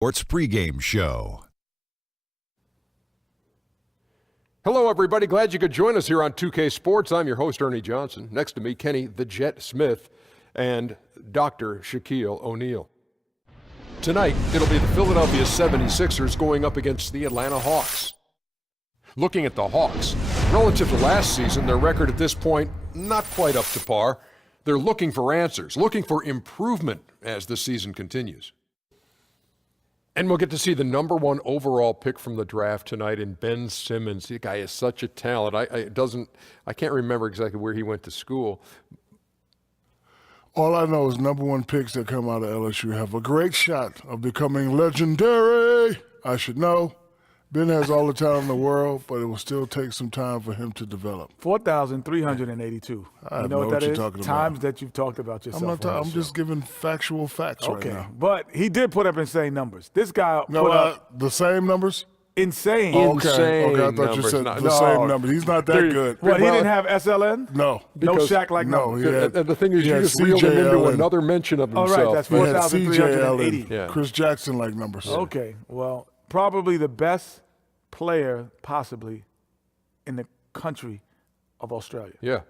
Sports pregame show. Hello, everybody. Glad you could join us here on 2K Sports. I'm your host, Ernie Johnson. Next to me, Kenny the Jet Smith and Dr. Shaquille O'Neal. Tonight, it'll be the Philadelphia 76ers going up against the Atlanta Hawks. Looking at the Hawks, relative to last season, their record at this point, not quite up to par. They're looking for answers, looking for improvement as the season continues. And we'll get to see the number one overall pick from the draft tonight in Ben Simmons. The guy is such a talent. I can't remember exactly where he went to school. All I know is number one picks that come out of LSU have a great shot of becoming legendary. I should know. Ben has all the talent in the world, but it will still take some time for him to develop. 4,382. I You know what that you're is? talking about. Times that you've talked about yourself. I'm just giving factual facts right now. But he did put up insane numbers. This guy put up the same numbers? insane. Okay, I thought you said the same numbers. He's not that good. What, he didn't have SLN? No. No Shaq-like No, numbers. And the thing is, you just reeled him into another mention of himself. All right, that's He had 4,380. CJ Allen, Chris Jackson-like numbers. Okay, well, probably the best player possibly in the country of Australia. Yeah.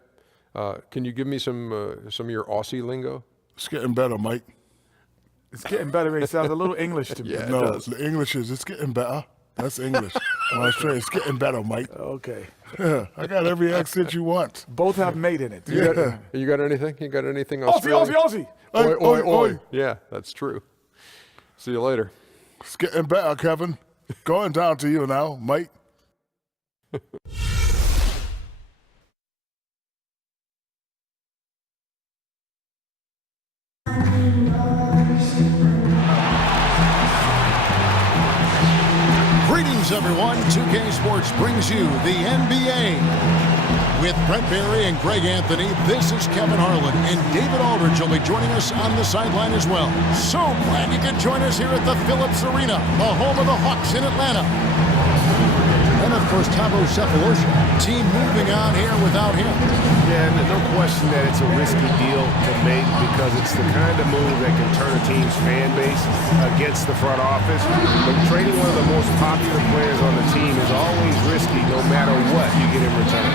Can you give me some of your Aussie lingo? It's getting better, Mike. It's getting better. It sounds a little English to me. Yeah. No, does. the English is, it's getting better. That's English. In Australia, it's getting better, Mike. Okay. Yeah, I got every accent you want. Both have mate in it. You got anything? You got anything else? Aussie. Oi, oi, oi. Oi. Yeah, that's true. See you later. It's getting better, Kevin. Going down to you now, Mike. Greetings, everyone. 2K Sports brings you the NBA. With Brent Barry and Greg Anthony, this is Kevin Harlan, and David Aldridge will be joining us on the sideline as well. So glad you could join us here at the Phillips Arena, the home of the Hawks in Atlanta. And, of course, Thabo Sefolosha. Team moving on here without him. Yeah, no question that it's a risky deal to make because it's the kind of move that can turn a team's fan base against the front office. But trading one of the most popular players on the team is always risky no matter what you get in return.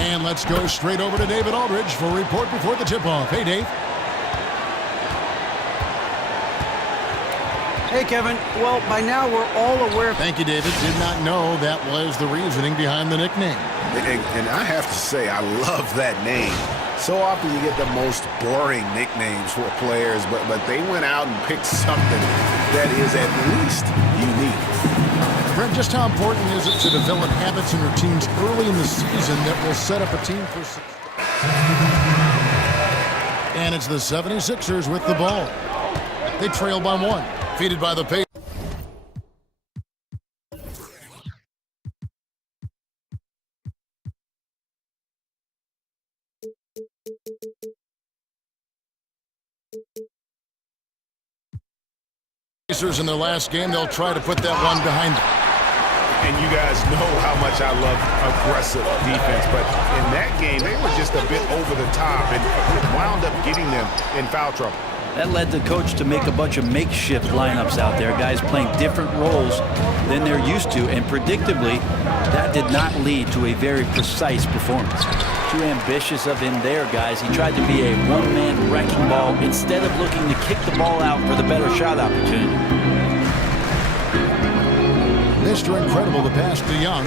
And let's go straight over to David Aldridge for a report before the tip-off. Hey, Dave. Hey, Kevin. Well, by now we're all aware. Thank you, David. Did not know that was the reasoning behind the nickname. And I have to say, I love that name. So often you get the most boring nicknames for players, but they went out and picked something that is at least unique. Brent, just how important is it to develop habits and routines early in the season that will set up a team for success? And it's the 76ers with the ball. They trail by one. Defeated by the Pacers. In their last game, they'll try to put that one behind them. And you guys know how much I love aggressive defense, but in that game, they were just a bit over the top and wound up getting them in foul trouble. That led the coach to make a bunch of makeshift lineups out there, guys playing different roles than they're used to, and predictably, that did not lead to a very precise performance. Too ambitious of him there, guys. He tried to be a one-man wrecking ball instead of looking to kick the ball out for the better shot opportunity. Mr. Incredible, the pass to Young.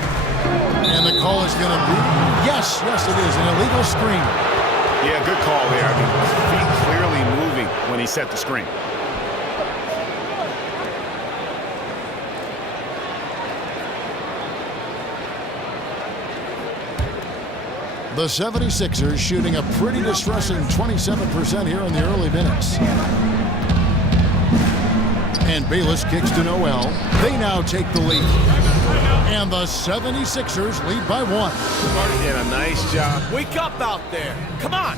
And the call is going to be, yes, it is, an illegal screen. Yeah, good call there. I mean, feet clearly moving when he set the screen. The 76ers shooting a pretty distressing 27% here in the early minutes. And Bayless kicks to Noel. They now take the lead. And the 76ers lead by one. Did a nice job. Wake up out there. Come on.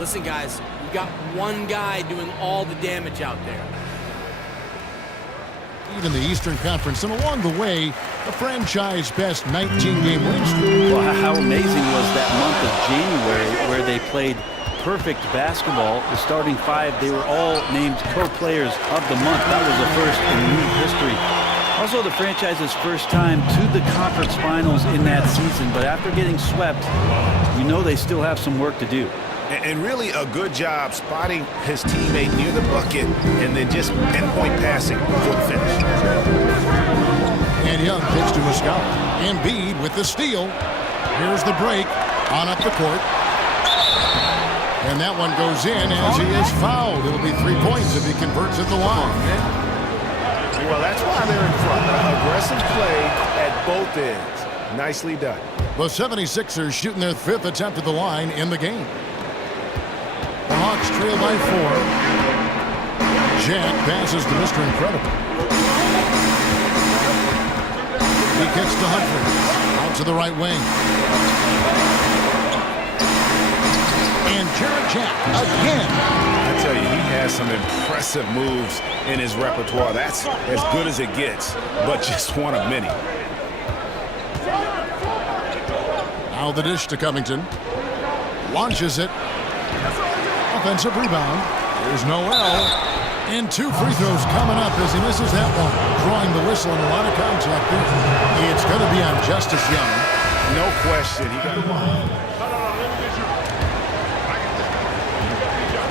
Listen, guys, we've got one guy doing all the damage out there. In the Eastern Conference, and along the way, A franchise best 19-game winning streak. Well, how amazing was that month of January where they played perfect basketball. The starting five, they were all named co-players of the month. That was the first in league history. Also the franchise's first time to the conference finals in that season. But after getting swept, you know they still have some work to do. And really a good job spotting his teammate near the bucket and then just pinpoint passing for the finish. And Young pitch to a scout. Embiid with the steal. Here's the break. On up the court. And that one goes in as he is fouled. It'll be 3 points if he converts at the line. Well, that's why they're in front. Aggressive play at both ends. Nicely done. The 76ers shooting their 5th attempt at the line in the game. The Hawks trail by 4. Jack passes to Mr. Incredible. He kicks to Humphries. Out to the right wing. And Jarrett Jack again. I tell you, he has some impressive moves in his repertoire. That's as good as it gets, but just one of many. Now the dish to Covington. Launches it. Offensive rebound. Here's Noel. And 2 free throws coming up as he misses that one. Drawing the whistle and a lot of contact there. It's going to be on Justice Young. No question. He got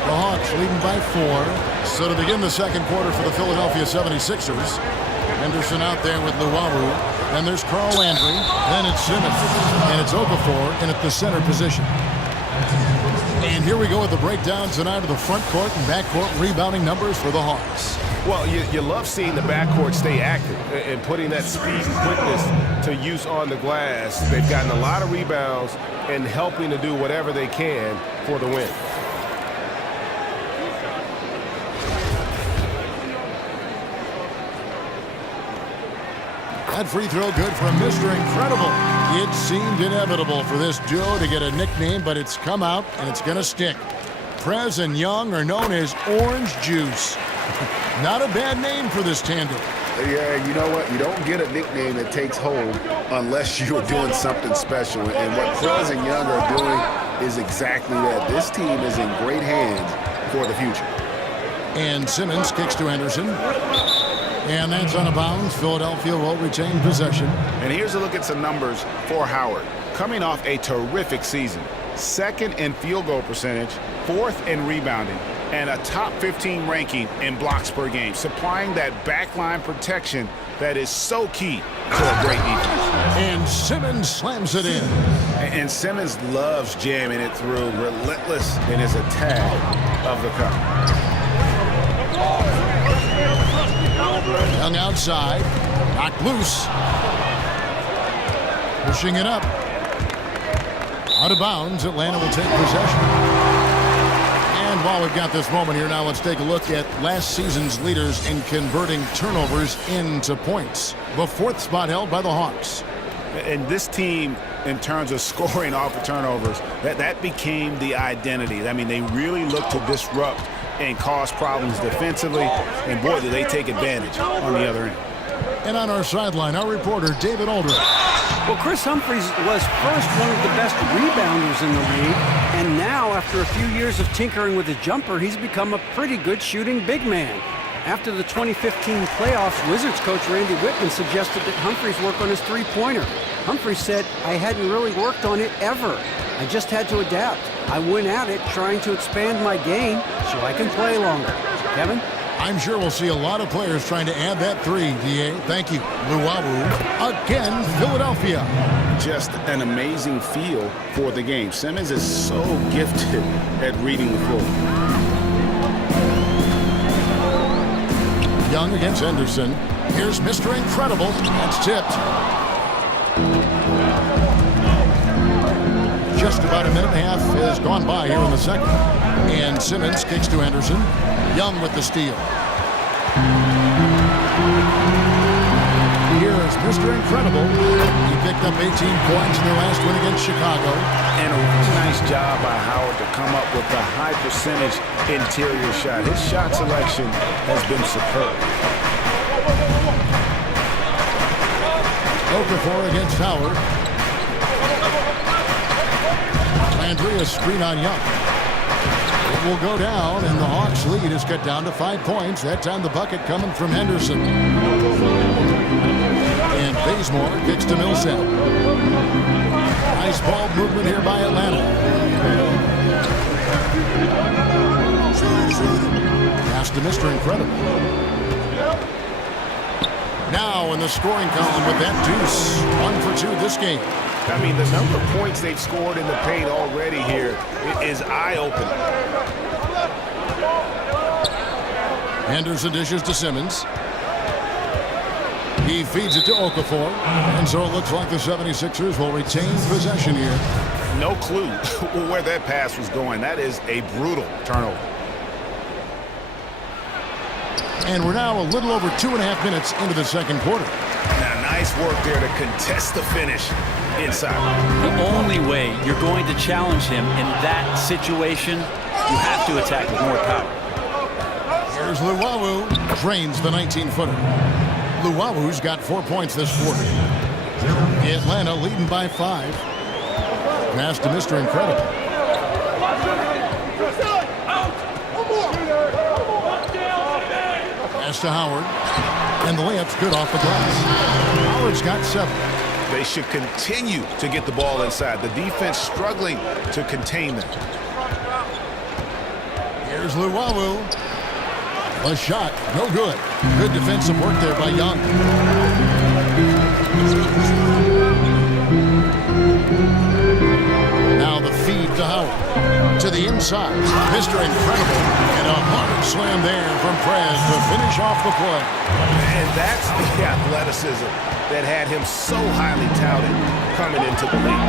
The Hawks leading by 4. So to begin the second quarter for the Philadelphia 76ers. Henderson out there with Luwawu. Then there's Carl Landry. Then it's Simmons. And it's Okafor in at the center position. And here we go with the breakdown tonight of the front court and back court rebounding numbers for the Hawks. Well, you love seeing the backcourt stay active and putting that speed and quickness to use on the glass. They've gotten a lot of rebounds and helping to do whatever they can for the win. That free throw good from Mr. Incredible. It seemed inevitable for this duo to get a nickname, but it's come out and it's going to stick. Prez and Young are known as Orange Juice. Not a bad name for this tandem. Yeah, you know what? You don't get a nickname that takes hold unless you're doing something special. And what Prez and Young are doing is exactly that. This team is in great hands for the future. And Simmons kicks to Henderson. And that's out of bounds. Philadelphia will retain possession. And here's a look at some numbers for Howard. Coming off a terrific season. 2nd in field goal percentage, 4th in rebounding, and a top 15 ranking in blocks per game, supplying that backline protection that is so key to a great defense. And Simmons slams it in. And Simmons loves jamming it through, relentless in his attack of the cup. Young outside, knocked loose. Pushing it up. Out of bounds, Atlanta will take possession. And while we've got this moment here, now let's take a look at last season's leaders in converting turnovers into points. The 4th spot held by the Hawks. And this team, in terms of scoring off the turnovers, that became the identity. I mean, they really look to disrupt and cause problems defensively, and boy, do they take advantage on the other end. And on our sideline, our reporter, David Aldridge. Well, Chris Humphries was first one of the best rebounders in the league, and now, after a few years of tinkering with his jumper, he's become a pretty good shooting big man. After the 2015 playoffs, Wizards coach Randy Whitman suggested that Humphries work on his three-pointer. Humphries said, "I hadn't really worked on it ever. I just had to adapt. I went at it trying to expand my game so I can play longer." Kevin? I'm sure we'll see a lot of players trying to add that 3, D.A. Thank you. Luwawu. Again, Philadelphia. Just an amazing feel for the game. Simmons is so gifted at reading the floor. Young against Henderson. Here's Mr. Incredible. That's tipped. Just about a minute and a half has gone by here in the second. And Simmons kicks to Henderson. Young with the steal. Here's Mr. Incredible. He picked up 18 points in their last win against Chicago. And a really nice job by Howard to come up with a high percentage interior shot. His shot selection has been superb. Okafor against Howard. Landry, a screen on Young. It will go down, and the Hawks lead is cut down to 5 points. That time the bucket coming from Henderson. And Bazemore kicks to Millsap. Nice ball movement here by Atlanta. Pass to Mr. Incredible. Now in the scoring column with that deuce. 1 for 2 this game. I mean, the number of points they've scored in the paint already here is eye-opening. Henderson dishes to Simmons. He feeds it to Okafor. And so it looks like the 76ers will retain possession here. No clue where that pass was going. That is a brutal turnover. And we're now a little over 2.5 minutes into the second quarter. Now, nice work there to contest the finish inside. The only way you're going to challenge him in that situation, you have to attack with more power. Here's Luwawu. Drains the 19-footer. Luwawu's got 4 points this quarter. Atlanta leading by 5. Pass to Mr. Incredible. Pass to Howard. And the layup's good off the glass. Howard's got 7. They should continue to get the ball inside. The defense struggling to contain them. Here's Luwawu. A shot, no good. Good defensive work there by Young. Now the feed to Howard. To the inside. Mr. Incredible. And a hard slam there from Prez to finish off the play. And that's the athleticism that had him so highly touted coming into the league.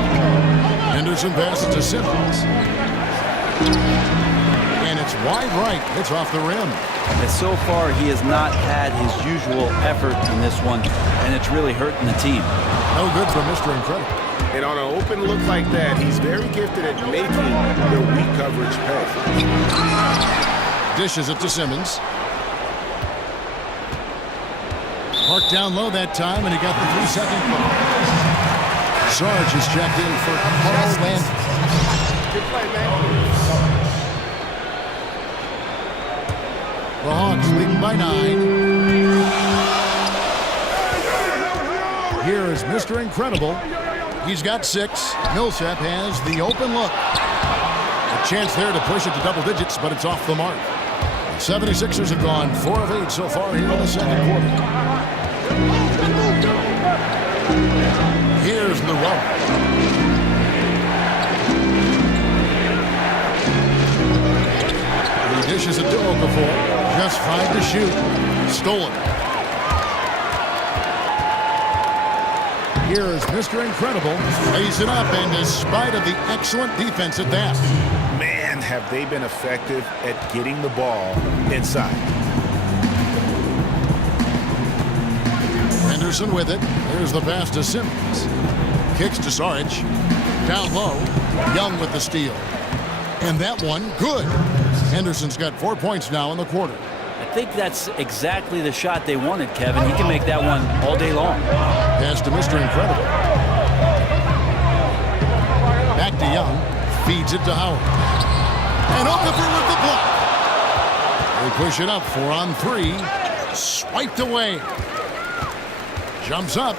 Henderson passes to Simmons. And it's wide right. It's off the rim. And so far, he has not had his usual effort in this one, and it's really hurting the team. No good for Mr. Incredible. And on an open look like that, he's very gifted at making the weak coverage pay. Dishes it to Simmons. Parked down low that time, and he got the 3-second call. Sarge is checked in for Carl Landry. Good play, man. The Hawks leading by 9. Here is Mr. Incredible. He's got 6. Millsap has the open look. A chance there to push it to double digits, but it's off the mark. 76ers have gone 4 of 8 so far here in the second quarter. Here's Luwawu. He dishes it to Okafor. Just 5 to shoot. Stolen. Here is Mr. Incredible. Lays it up, and despite of the excellent defense at that. Man, have they been effective at getting the ball inside. Henderson with it. Here's the pass to Simmons. Kicks to Sarge. Down low. Young with the steal. And that one, good. Henderson's got 4 points now in the quarter. I think that's exactly the shot they wanted, Kevin. He can make that one all day long. Pass to Mr. Incredible. Back to Young. Feeds it to Howard. And Okafor with the block. They push it up 4 on 3. Swiped away. Jumps up.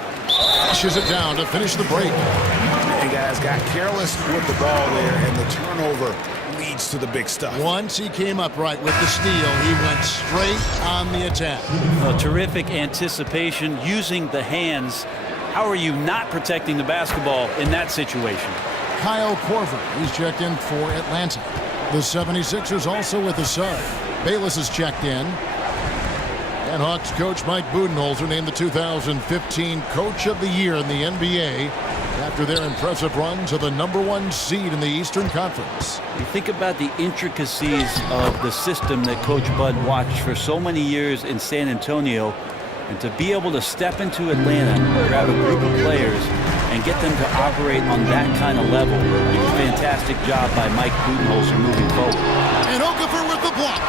Pushes it down to finish the break. And guys got careless with the ball there, and the turnover leads to the big stuff. Once he came up right with the steal, he went straight on the attack. A terrific anticipation using the hands. How are you not protecting the basketball in that situation? Kyle Korver, he's checked in for Atlanta. The 76ers also with a sub. Bayless is checked in. And Hawks coach Mike Budenholzer named the 2015 Coach of the Year in the NBA after their impressive run to the #1 seed in the Eastern Conference. You think about the intricacies of the system that Coach Bud watched for so many years in San Antonio, and to be able to step into Atlanta, grab a group of players, and get them to operate on that kind of level. Fantastic job by Mike Budenholzer moving forward. And Okafor with the block.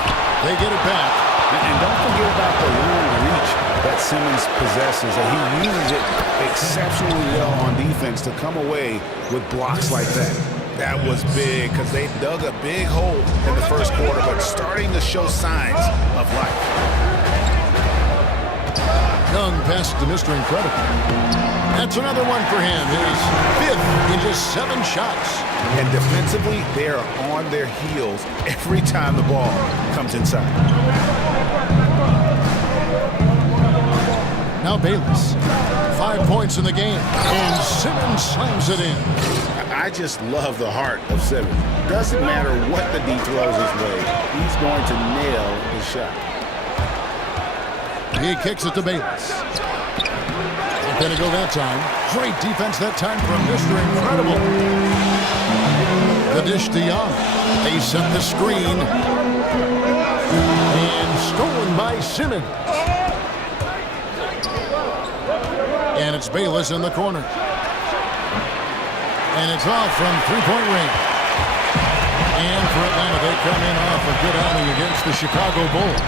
They get it back. And don't forget about the long reach that Simmons possesses, and he uses it exceptionally well on defense to come away with blocks like that. That was big because they dug a big hole in the first quarter, but starting to show signs of life. Young passes to Mr. Incredible. That's another one for him. His 5th in just 7 shots. And defensively, they are on their heels every time the ball comes inside. Now Bayless. 5 points in the game. And Simmons slams it in. I just love the heart of Simmons. Doesn't matter what the D throws his way, he's going to nail his shot. He kicks it to Bayless. Going to go that time. Great defense that time from Mr. Incredible. The dish to Young. They set the screen. And stolen by Simmons. And it's Bayless in the corner. And it's off from three-point range. And for Atlanta, they come in off a good outing against the Chicago Bulls.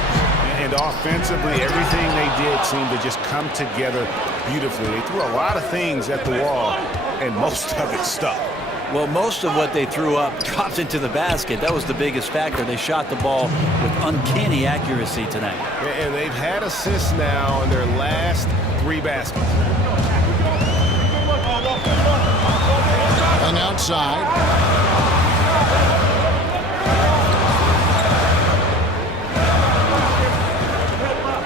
And offensively, everything they did seemed to just come together beautifully. They threw a lot of things at the wall, and most of it stuck. Well, most of what they threw up dropped into the basket. That was the biggest factor. They shot the ball with uncanny accuracy tonight. And they've had assists now in their last 3 baskets. And outside.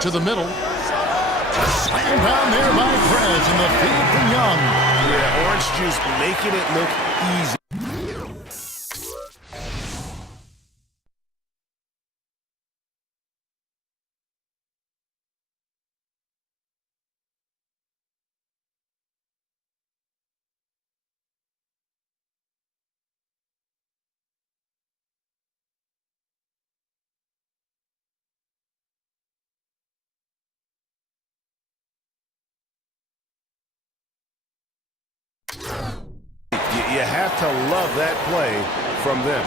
To the middle. Slam down there by Prez, and the feed from Young. Yeah, orange juice making it look easy. You have to love that play from them.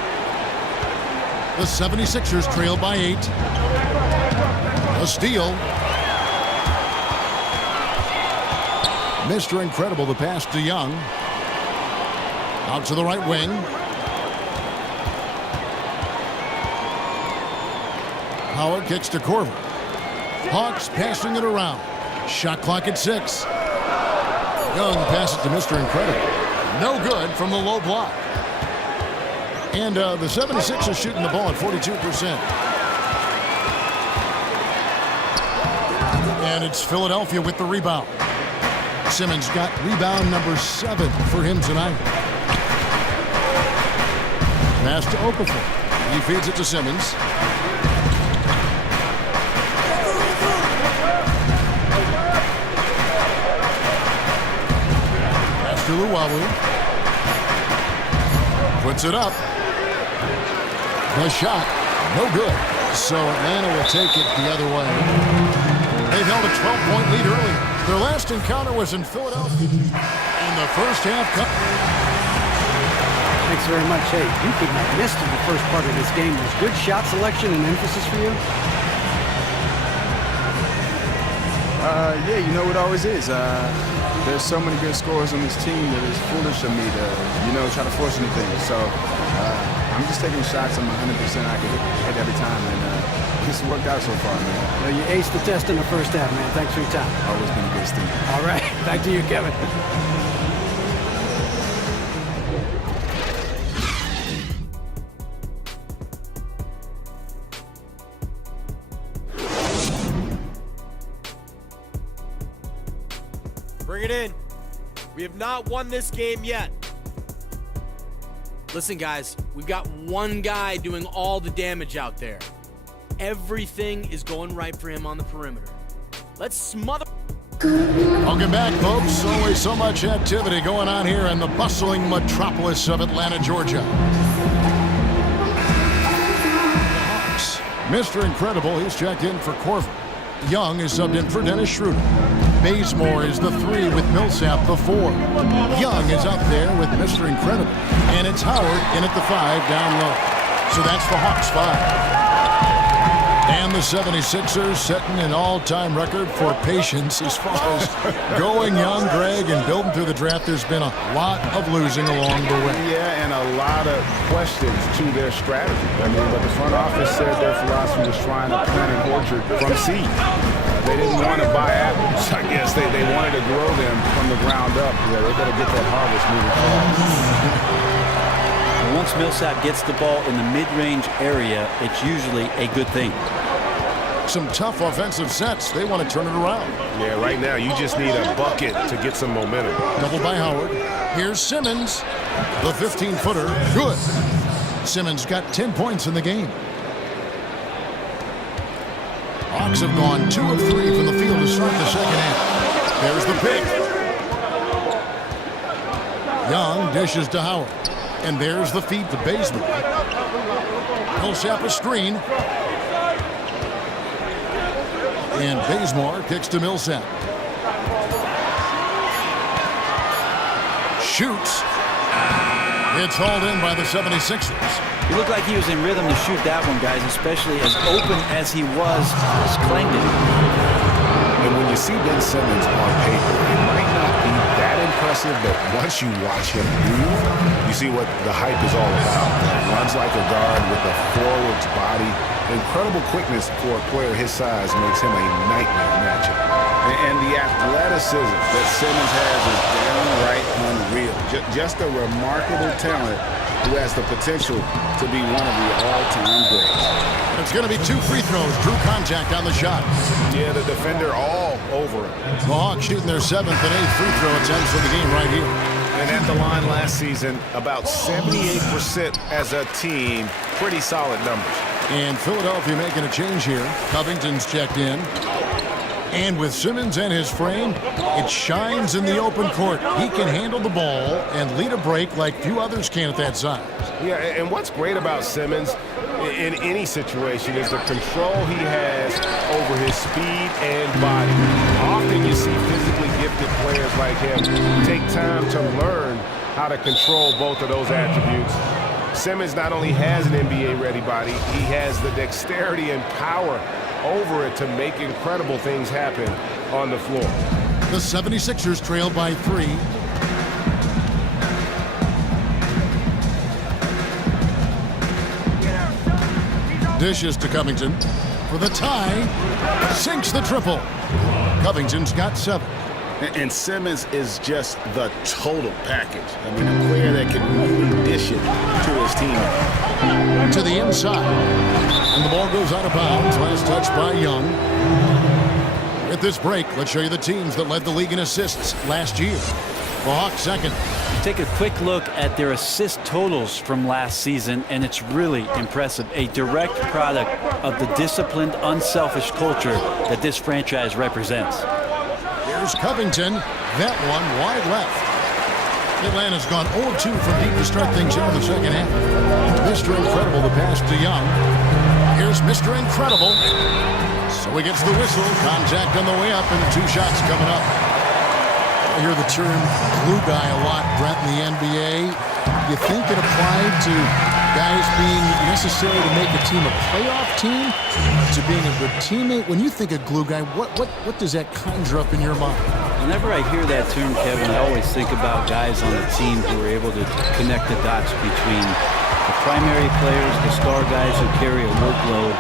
The 76ers trail by 8. A steal. Mr. Incredible, the pass to Young. Out to the right wing. Howard kicks to Korver. Hawks passing it around. Shot clock at 6. Young passes to Mr. Incredible. No good from the low block. And the 76ers shooting the ball at 42%. And it's Philadelphia with the rebound. Simmons got rebound number 7 for him tonight. Pass to Okafor. He feeds it to Simmons. Pass to Luwawu. Puts it up. The shot, no good. So Atlanta will take it the other way. They've held a 12-point lead earlier. Their last encounter was in Philadelphia. In the first half. Thanks very much. Hey, you could not miss the first part of this game. Was good shot selection and emphasis for you? Yeah, you know it always is. There's so many good scorers on this team that it's foolish of me to, try to force anything. So I'm just taking shots. I'm 100% I can hit every time, and it's worked out so far, man. Well, you aced the test in the first half, man. Thanks for your time. Always been a good team. All right, back to you, Kevin. Bring it in. We have not won this game yet. Listen, guys, we've got one guy doing all the damage out there. Everything is going right for him on the perimeter. Let's smother. Welcome back, folks. Always so much activity going on here in the bustling metropolis of Atlanta, Georgia. Hawks. Mr. Incredible, he's checked in for Korver. Young is subbed in for Dennis Schroeder. Bazemore is the 3 with Millsap the 4. Young is up there with Mr. Incredible. And it's Howard in at the 5 down low. So that's the Hawks 5. And the 76ers setting an all-time record for patience as far as going young, Greg, and building through the draft. There's been a lot of losing along the way. Yeah, and a lot of questions to their strategy. I mean, but the front office said their philosophy was trying to plant an orchard from seed. They didn't want to buy apples, I guess. They wanted to grow them from the ground up. Yeah, they better get that harvest moving forward. Once Millsap gets the ball in the mid-range area, it's usually a good thing. Some tough offensive sets. They want to turn it around. Yeah, right now you just need a bucket to get some momentum. Double by Howard. Here's Simmons. The 15-footer. Good. Simmons got 10 points in the game. Hawks have gone 2 of 3 from the field to start the second half. There's the pick. Young dishes to Howard. And there's the feed to Bazemore. Millsap a screen. And Bazemore kicks to Millsap. Shoots. It's hauled in by the 76ers. He looked like he was in rhythm to shoot that one, guys, especially as open as he was claimed it. And when you see Ben Simmons on paper, it might not be that impressive, but once you watch him move, you see what the hype is all about. Runs like a guard with a forward's body. Incredible quickness for a player his size makes him a nightmare matchup. And the athleticism that Simmons has is downright unreal. Just a remarkable talent who has the potential to be one of the all-time greats. It's going to be 2 free throws. Drew contact on the shot. Yeah, the defender all over him. The Hawks shooting their 7th and 8th free throw attempts for the game right here. And at the line last season, about 78% as a team. Pretty solid numbers. And Philadelphia making a change here. Covington's checked in. And with Simmons and his frame, it shines in the open court. He can handle the ball and lead a break like few others can at that size. Yeah, and what's great about Simmons in any situation is the control he has over his speed and body. Often you see physically gifted players like him take time to learn how to control both of those attributes. Simmons not only has an NBA-ready body, he has the dexterity and power over it to make incredible things happen on the floor. The 76ers trail by 3. Dishes to Covington for the tie. Sinks the triple. Covington's got 7. And Simmons is just the total package. I mean, a player that can really dish it to his team. To the inside. And the ball goes out of bounds. Last touch by Young. At this break, let's show you the teams that led the league in assists last year. The Hawks second. Take a quick look at their assist totals from last season, and it's really impressive. A direct product of the disciplined, unselfish culture that this franchise represents. Here's Covington. That one wide left. Atlanta's gone 0-2 from deep to start things here in the second half. Mr. Incredible, the pass to Young. Here's Mr. Incredible. So he gets the whistle. Contact on the way up, and 2 shots coming up. I hear the term glue guy a lot, Brett, in the NBA. You think it applied to guys being necessary to make a team a playoff team, to being a good teammate? When you think of glue guy, what does that conjure up in your mind? Whenever I hear that term, Kevin, I always think about guys on the team who are able to connect the dots between the primary players, the star guys who carry a workload,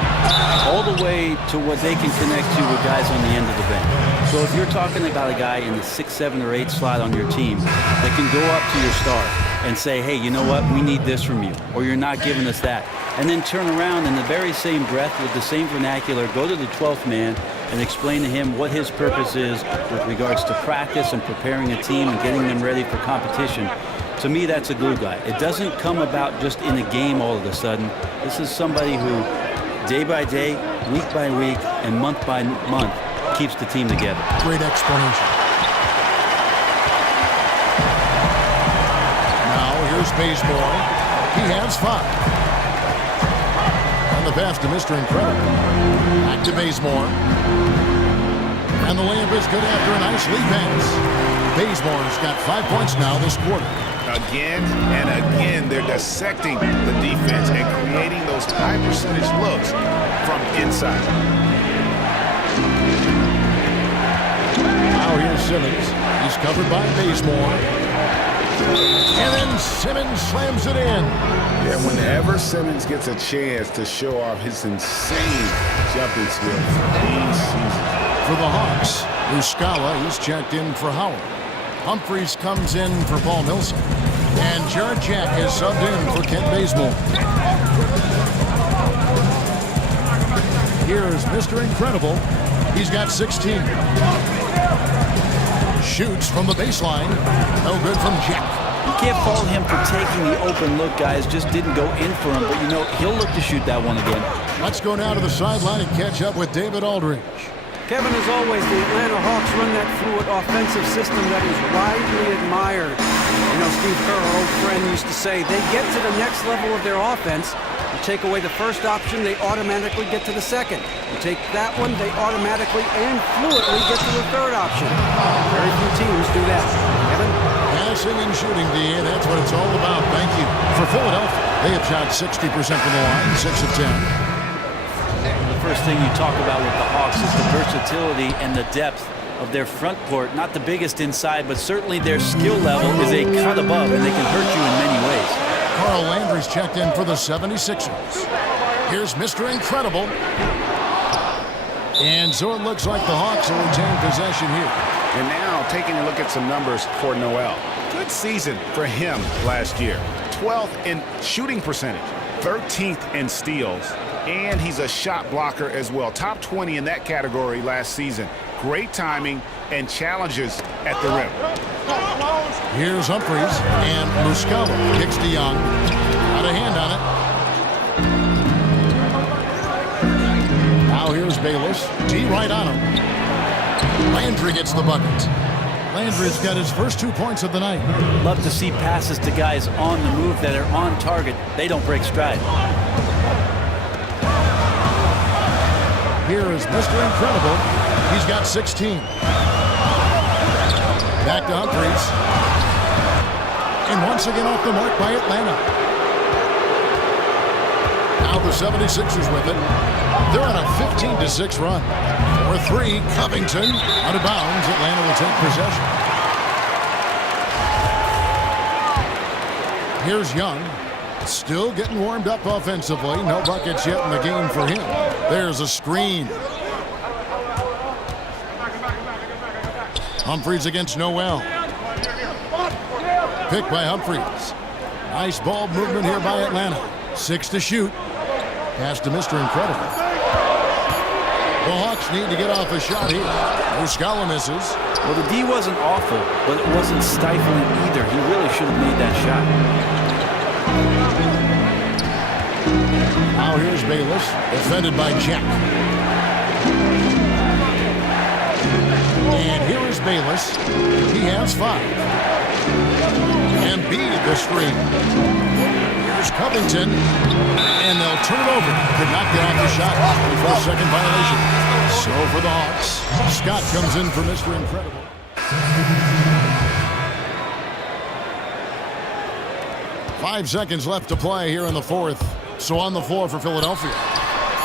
all the way to what they can connect to with guys on the end of the bench. So if you're talking about a guy in the 6, 7, or 8 slot on your team that can go up to your star and say, hey, you know what, we need this from you, or you're not giving us that, and then turn around in the very same breath with the same vernacular, go to the 12th man and explain to him what his purpose is with regards to practice and preparing a team and getting them ready for competition. To me, that's a glue guy. It doesn't come about just in a game all of a sudden. This is somebody who, day by day, week by week, and month by month, keeps the team together. Great explanation. Now, here's Bazemore. He has 5. On the pass to Mr. Incredible. Back to Bazemore. And the layup is good after a nice lead pass. Bazemore's got 5 points now this quarter. Again and again, they're dissecting the defense and creating those high percentage looks from inside. Now here's Simmons. He's covered by Bazemore. And then Simmons slams it in. Yeah, whenever Simmons gets a chance to show off his insane jumping skills, he seizes it. For the Hawks, Muscala, he's checked in for Howard. Humphries comes in for Paul Millsap. And Jared Jack is subbed in for Kent Bazemore. Here's Mr. Incredible. He's got 16. Shoots from the baseline. No good from Jack. You can't fault him for taking the open look, guys. Just didn't go in for him. But, you know, he'll look to shoot that one again. Let's go now to the sideline and catch up with David Aldridge. Kevin, as always, the Atlanta Hawks run that fluid offensive system that is widely admired. You know, Steve Kerr, our old friend, used to say they get to the next level of their offense. You take away the first option, they automatically get to the second. You take that one, they automatically and fluidly get to the third option. Very few teams do that. Kevin? Passing and shooting, D, and that's what it's all about. Thank you. For Philadelphia, they have shot 60% from the line, 6 of 10. The first thing you talk about with the Hawks is the versatility and the depth of their front court. Not the biggest inside, but certainly their skill level is a cut above, and they can hurt you in many ways. Carl Landry's checked in for the 76ers. Here's Mr. Incredible. And so it looks like the Hawks will retain possession here. And now taking a look at some numbers for Noel. Good season for him last year. 12th in shooting percentage, 13th in steals, and he's a shot blocker as well. Top 20 in that category last season. Great timing and challenges at the rim. Here's Humphries, and Muscala kicks to Young. Got a hand on it. Now here's Bayless. D right on him. Landry gets the bucket. Landry's got his first 2 points of the night. Love to see passes to guys on the move that are on target. They don't break stride. Here is Mr. Incredible. He's got 16. Back to Humphries. And once again off the mark by Atlanta. Now the 76ers with it. They're on a 15-6 run. 4-3, Covington out of bounds. Atlanta will take possession. Here's Young. Still getting warmed up offensively. No buckets yet in the game for him. There's a screen. Humphries against Noel. Picked by Humphries. Nice ball movement here by Atlanta. 6 to shoot. Pass to Mr. Incredible. The Hawks need to get off a shot here. Muscala misses. Well, the D wasn't awful, but it wasn't stifling either. He really should have made that shot. Now here's Bayless, defended by Jack. And here is Bayless. He has 5. Embiid the screen. Here's Covington. And they'll turn it over. Could not get off the shot before a second violation. So for the Hawks, Scott comes in for Mr. Incredible. Five seconds left to play here in the fourth. So on the floor for Philadelphia.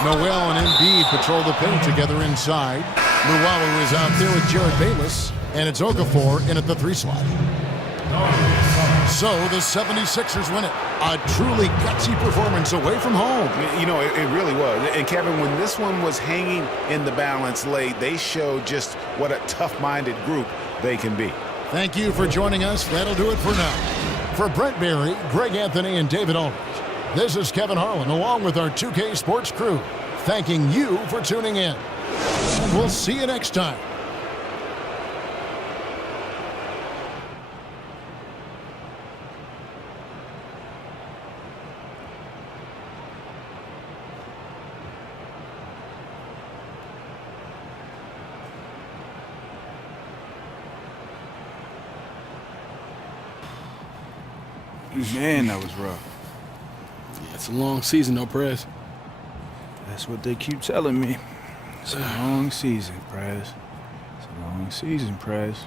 Noel and Embiid patrol the paint together inside. Luwawu is out there with Jared Bayless. And it's Okafor in at the 3 slot. So the 76ers win it. A truly gutsy performance away from home. You know, it really was. And Kevin, when this one was hanging in the balance late, they showed just what a tough-minded group they can be. Thank you for joining us. That'll do it for now. For Brent Barry, Greg Anthony, and David Aldridge, this is Kevin Harlan along with our 2K Sports crew, thanking you for tuning in. And we'll see you next time. Man, that was rough. Yeah, it's a long season, though, Prez. That's what they keep telling me. It's a long season, Prez. It's a long season, Prez.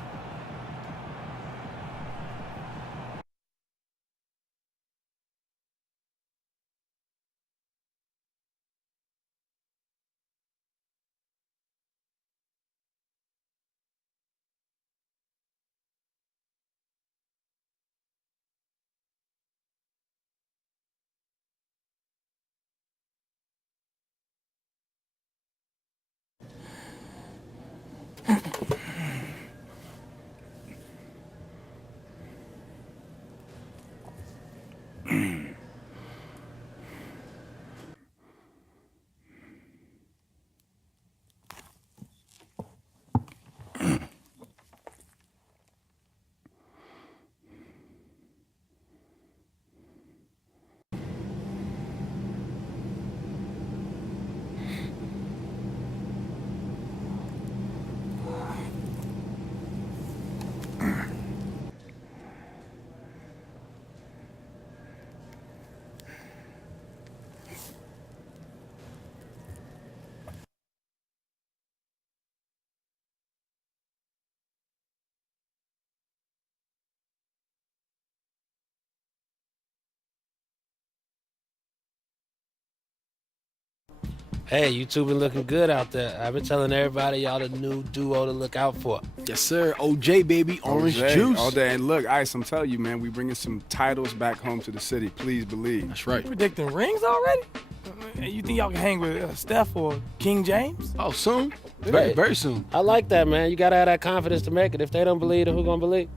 Hey, you two been looking good out there. I've been telling everybody y'all the new duo to look out for. Yes, sir. OJ, baby. Orange juice. All day. And look, Ice, I'm telling you, man, we bringing some titles back home to the city. Please believe. That's right. Predicting rings already? You think y'all can hang with Steph or King James? Oh, soon. Very, Hey, very soon. I like that, man. You gotta have that confidence to make it. If they don't believe, then who gonna believe?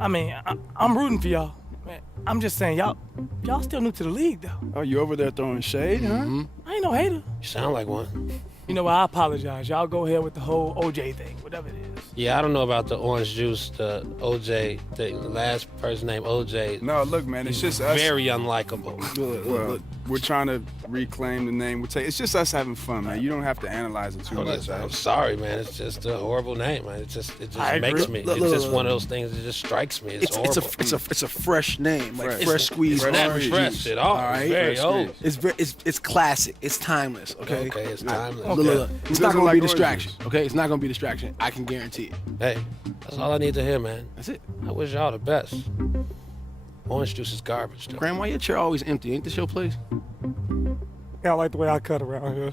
I mean, I'm rooting for y'all. Man, I'm just saying, y'all still new to the league, though. Oh, you over there throwing shade, huh? I ain't no hater. You sound like one. You know what? I apologize. Y'all go ahead with the whole OJ thing, whatever it is. Yeah, I don't know about the orange juice, the OJ thing. The last person named OJ. No, look, man, it's just us. Very unlikable. Well, we're trying to reclaim the name. It's just us having fun, man. You don't have to analyze it too much. I'm sorry, man. It's just a horrible name, man. It just I makes agree. me. Look, It's look, just look. one of those things that just strikes me. It's horrible. It's a fresh name, like Fresh. fresh squeezed Not orange fresh juice. at all. All right, Very old. It's classic. It's timeless. Okay. Okay, it's timeless. Look. It's not doesn't gonna like be a orange distraction. juice. Okay, it's not gonna be a distraction. I can guarantee it. Hey, that's all I need to hear, man. That's it. I wish y'all the best. Orange juice is garbage, though. Graham, why your chair always empty? Ain't this your place? Yeah, I like the way I cut around here.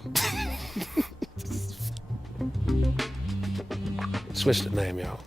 Switch the name, y'all.